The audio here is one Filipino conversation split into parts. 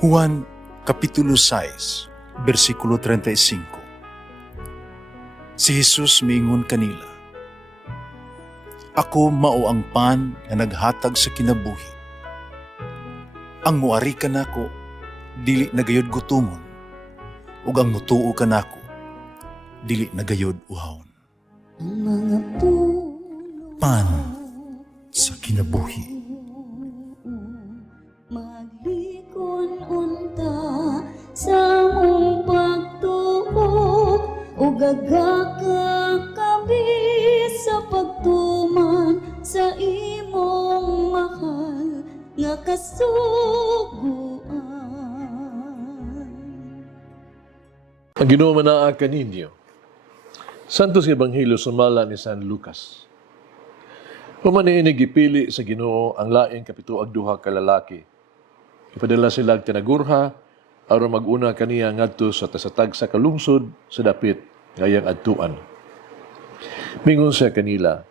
Juan Kapitulo 6, versikulo 35. Si Jesus miingon kanila, "Ako mao ang pan nga naghatag sa kinabuhi. Ang muari kanako dili nagayod gutomon, ug ang mutuo kanako dili nagayod uhawon." Ang mga puno Pan sa kinabuhi. maglikon unta sa mong pagtuo o gagaka kami sa pagtuman sa imong mahal nga kasuguan. Ang Ginoo manaa kaninyo. Santos Ebanghelyo sumala ni San Lucas. Humaniinig gipili sa Ginoo ang laing kapituag duha ka lalaki. Ipadala sila og tinagurha aron mag-una kaniya ngadto sa tasatag sa kalungsod sa dapit ngayang adtuan. Mingon siya kanila,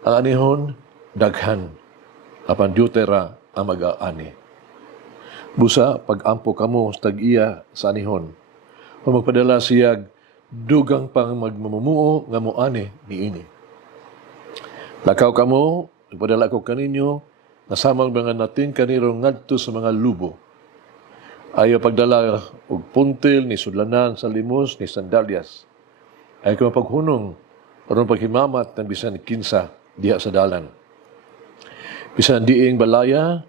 ang anihon daghan, apan deutera ang mag-aani. Busa pag-ampo kamo sa tag-iya sa anihon, magpadala siyag dugang pang magmamumuo nga moani niini. Lakaw kamo, ipadala ko kaninyo, nasamang mga natin kaniro ngadto sa mga lubo. Ayaw pagdala og puntil ni sudlanan sa limos ni sandalyas. Ayaw ka mapaghunong, aron paghimamat ng bisan kinsa diha sa dalan. Bisan diing balaya,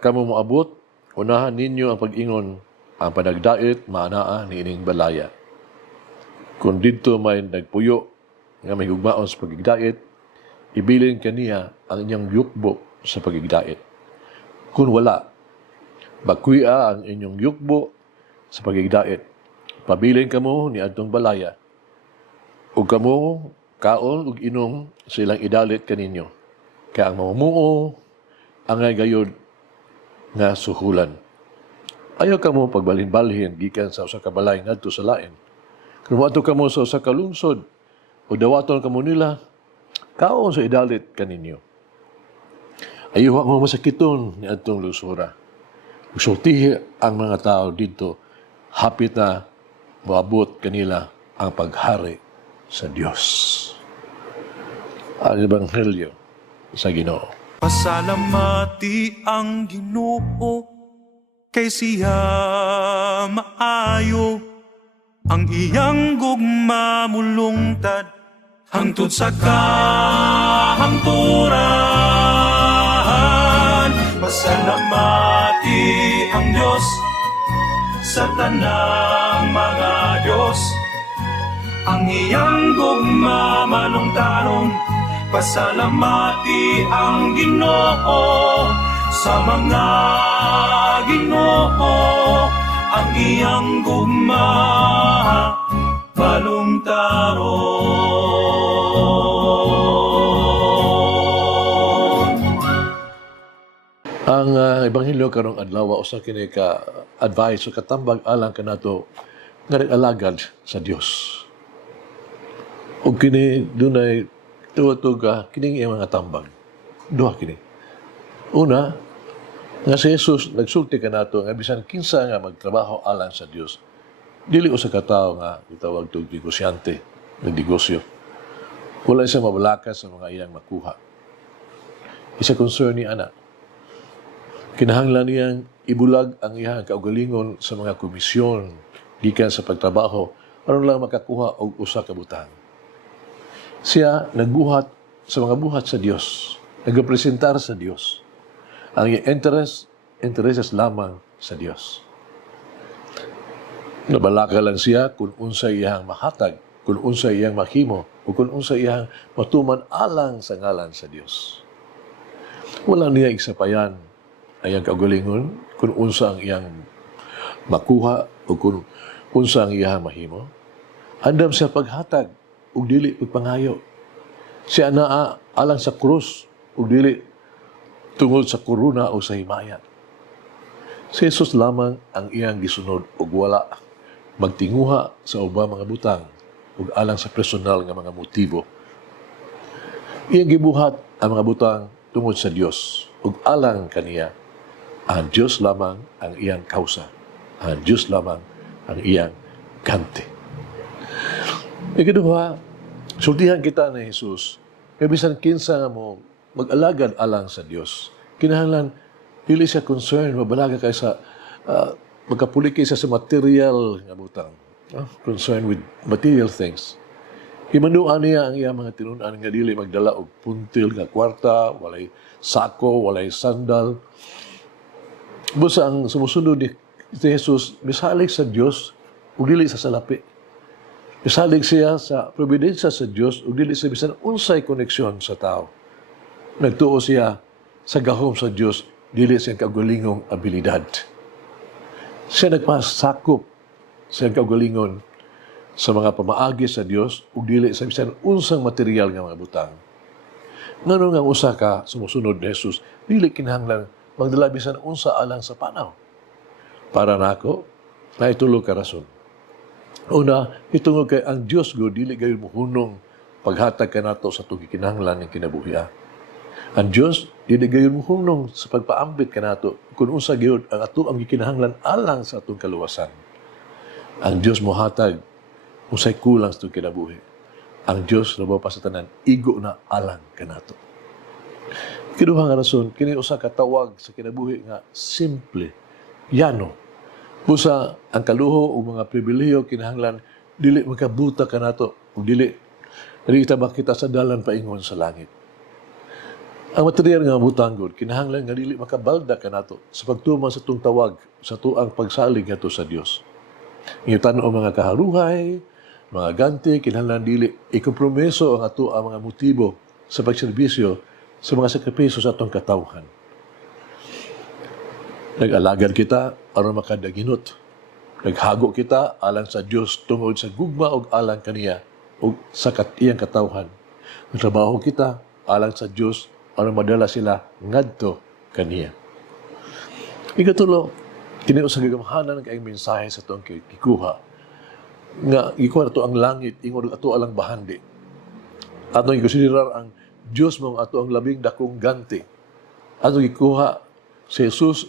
kamo moabot, unahan ninyo ang pag-ingon, ang panagdait maanaa ni ining balaya. Kung dito may nagpuyo nga may hugmaon sa pagigdait, ibilin kaniya ang inyong yukbo sa pagigdait. Kung wala, bakuya ang inyong yukbo sa pagigdait. Pabilin kamo ni adtong balaya. Ug kamo kaon ug inom sa ilang idalit kaninyo. Kaya ang mamumuo ang gayod nga suhulan. Ayaw kamo pagbalhin-balhin gikan sa usa ka balay ngadto sa lain. Kung wato kamo sa usa ka lungsod o dawaton kamo nila, kaon sa idalit kaninyo. Ayuha mo masakiton ni atong lusura. Usultihi ang mga tao dito, hapit na maabot kanila ang paghari sa Diyos. Ang Ebanghelyo sa Ginoo. Pasalamati ang Ginoo kay siya maayo, ang iyang gugma mulungtad hangtod sa kahangturan. Pasalamati ang Diyos sa tanang mga Diyos, ang iyang gugma malungtaron. Pasalamati ang Ginoo sa mga Ginoo, ang iyang gugma balungtaron. Ang Ebanghelyo karong adlaw usa kini ka advice o katambag alang kanato nga nag-alagad sa Dios. Ug kini dunay tuwa-tuga kining iyang mga tambag. Duha kini. Una, nga si Jesus nagsulti kanato nga bisan kinsa nga magtrabaho alang sa Dios, dili usa ka tawo nga gitawag tug negosyante, nagnegosyo. Wala siya mabalakas sa mga iyang makuha. Isa concern ni ana. Kinahanglan niyang ibulag ang iyang kaugalingon sa mga komisyon gikan sa pagtrabaho aron lang makakuha og usa ka butang. Siya nagbuhat sa mga buhat sa Dios, nagrepresentar sa Dios. Ang iyang intereses lamang sa Dios. Nabalaka lang siya kung unsa iyang mahatag, kung unsa iyang mahimo, o kung unsa iyang matuman alang sa ngalan sa Dios. Wala niya igsapayan ang iyang kaugalingon kung unsa ang iyang makuha o kung unsa ang iyang mahimo. Andam siya paghatag ug dili pagpangayo. Siya naa alang sa krus ug dili tungod sa korona o sa himaya. Si Jesus lamang ang iyang gisunod ug wala magtinguha sa ubang mga butang ug alang sa personal nga mga motibo. Iyang gibuhat ang mga butang tungod sa Dios ug alang kaniya. Ang Diyos lamang ang iyang kausa. Ang Diyos lamang ang iyang ganti. Ikaduha, sultihan kita ni Jesus, kaya bisan kinsa nga mo mag-alagad alang sa Diyos. Kinahanglan, dili siya concerned, mabalaga kay sa magkapuli kay sa material nga butang. Concerned with material things. Himanuan niya ang iyang mga tinunan nga dili magdala og puntil nga kwarta, walay sako, walay sandal. Busa ang sumusunod ni Jesus, misalig sa Diyos ug dili sa salapi. Misalig siya sa providensya sa Diyos ug dili sa bisan unsay koneksyon sa tao. Nagtuo siya sa gahom sa Diyos, dili sa kagulingong abilidad. Siya nagpasakop sa kagalingon sa mga pamaagi sa Diyos ug dili sa bisan unsang material nga mga butang. Ngano nga usa ka sumusunod ni Jesus, dili kinahanglan magdala bisan unsa alang sa panaw. Para nako, na itulo ka rason. Una, itungod kay ang Diyos go dili gayud mohunong paghatag kanato sa tugi kinahanglan ng kinabuhi. Ang Diyos dili gayud mohunong sa pagpaambit kanato kun unsa gyud ang ato ang gikinahanglan alang sa atong kaluwasan. Ang Diyos mohatag unsay kulang sa atong kinabuhi. Ang Diyos labaw pa sa tanan igo na alang kanato. Kiduha nga rason, kini usa ka tawag sa kinabuhi nga simple, yano. Busa ang kaluho o mga pribilehiyo kinahanglan dili makabuta kanato ug dili kita makita sa dalan paingon sa langit. Ang material nga butanggon kinahanglan nga dili makabalda kanato sa pagtuman sa tung tawag sa tuang pagsalig ngadto sa Dios. Ingatan o mga kaharuhay, mga ganti kinahanglan dili ikompromiso ang ato ang mga motibo sa pagserbisyo sa mga sakripisyo sa atong katawhan. Nag-alagad kita aron makadaginot. Naghago kita alang sa Dios tungod sa gugma ug alang kaniya ug sa iyang katawhan. Nagtrabaho kita alang sa Dios aron madala sila ngadto kaniya. Ikatulo, kini usa gagamahanan kay mensahe sa atong gikuha nga gikuha nato ang langit ingon ato alang bahandi. Atong gikonsiderar ang Diyos mong ato ang labing dakong ganti. Atong gikuha si Jesus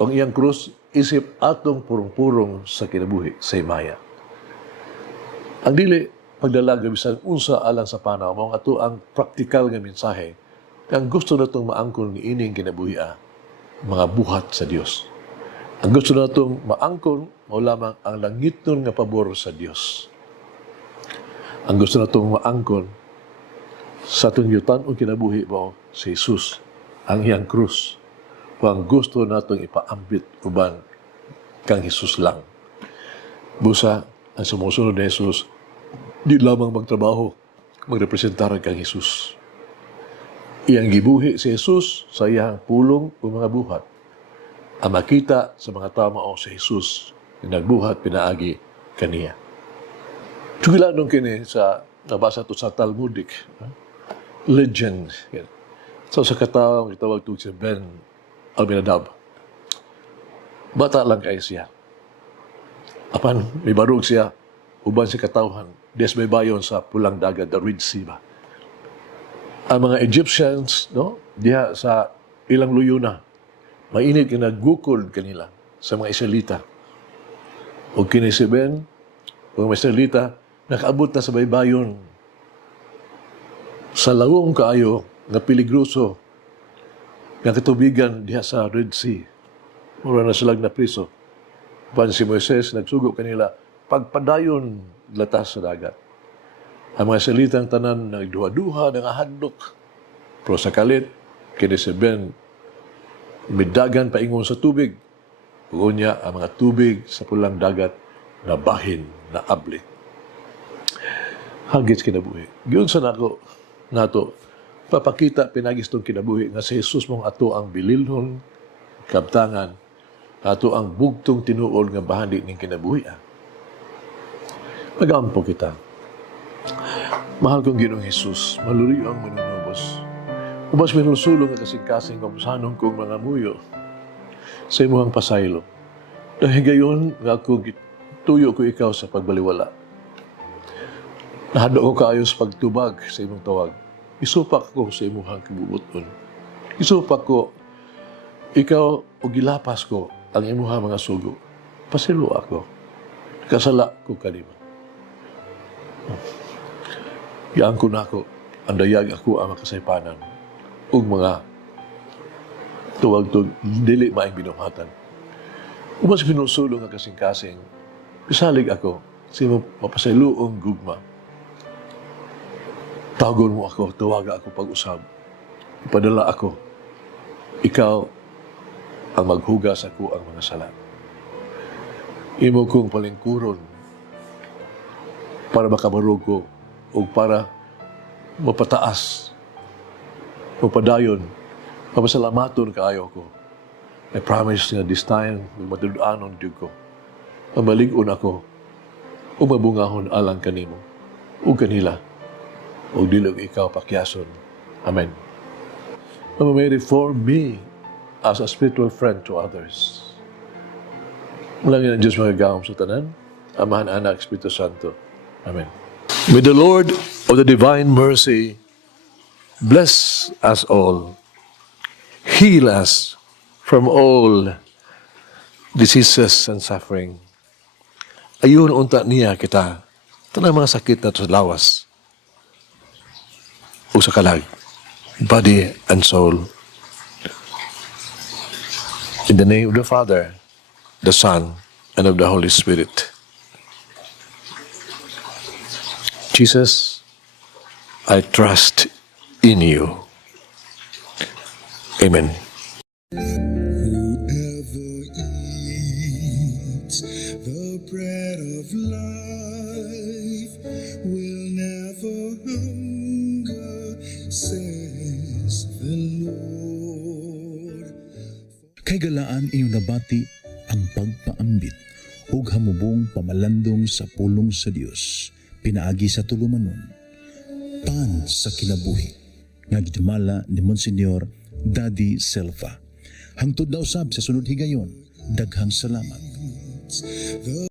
ang iyang krus isip atong purong-purong sa kinabuhi sa himaya. Ang dili pagdala bisan unsa alang sa panaw mao ato ang praktikal nga mensahe ang gusto natong maangkon ni ining kinabuhi mga buhat sa Dios. Ang gusto natong maangkon mao lamang ang langitnon nga pabor sa Dios. Ang gusto natong maangkon sa atong yutan o kinabuhi mao si Jesus ang iyang krus. Ang gusto natong ipaambit uban kang Jesus lang. Busa ang sumusunod ni Jesus di lamang magtrabaho magrepresentar kang Jesus. Iyang gibuhi si Jesus sa iyang pulong o mga buhat. Ang makita sa mga tao mao si Jesus na nagbuhat pinaagi kaniya. Tugilan nung kini sa nabasa to sa Talmudic legend. So sa katawang itawag to si Ben Alminadab. Bata lang kay siya. Apan, may barug siya, uban si katawhan, des may bayon sa pulang dagat, the Red Sea ba. Ang mga Egyptians, no, diha sa ilang luyuna, mainit yung naggukod kanila sa mga Israelita. O kini si Ben, o mga Israelita, nakaabot na sa baybayon sa lawong kaayo nga peligroso nga katubigan diha sa Red Sea. Mura na silang napriso. Pan si Moises, nagsugo kanila, pagpadayon latas sa dagat. Ang mga salitang tanan nagduha-duha, nangahadlok. Pero sa kalit, kini si Ben, midagan paingon sa tubig. Ugon niya ang mga tubig sa pulang dagat na bahin, na abli. Hagits kinabuhi. Giyon sa nato, papakita pinagistong kinabuhi nga si Jesus mong ato ang bililhon, kabtangan, ato ang bugtong tinuol nga bahandi ning kinabuhi. Magampo kita. Mahal kong Ginoong Jesus, maluriyo ang manunubos. Ubas minulsulong nga kasing-kasing kapusanong kong mga muyo sa imuhang pasaylo. Dahil gayon nga ako tuyo ko ikaw sa pagbaliwala. Nahado ko kaayo sa pagtubag sa imong tawag. Isupak ko sa imuhang kabubuton. Isupak ko, ikaw o gilapas ko ang imuha mga sugo, pasilo ako. Kasala ko kanima. Iangko na ako, ang dayag ako ang makasaypanan ug mga tuwag-tug dili maing binuhatan. Umas pinusulong nga kasing-kasing, pisalig ako, sino mapasayloong gugma. Tawagon mo ako, tawaga ako pag-usab. Ipadala ako. Ikaw ang maghugas ako ang mga sala. Imo kong palingkuron para makabarog ko o para mapataas, mapadayon, mapasalamaton kaayo ko. I promise nga this time, matuluanon diyo ko. Mamalig-on ako o mabungahon alang kanimo o kanila o dilog ikaw pakyason. Amen. Mama Mary, for me as a spiritual friend to others. Malangin ang Diyos magagawang sa tanan, Amahan, Anak, Espiritu Santo. Amen. May the Lord of the divine mercy bless us all, heal us from all diseases and suffering. Ayun unta niya kita, tanang mga sakit na sa lawas o sa kalag, body and soul. In the name of the Father, the Son, and of the Holy Spirit. Jesus, I trust in you. Amen. Whoever eats the bread of life will never hunger, says the Lord. Kay galaan inyong nabati ang pagpaambit ug hamubong pamalandong sa pulong sa Dios pinaagi sa tulumanon. Pan sa kinabuhi nga gidumala ni Monsignor Daddy Selva. Hangtod na usab sa sunod higayon, daghang salamat.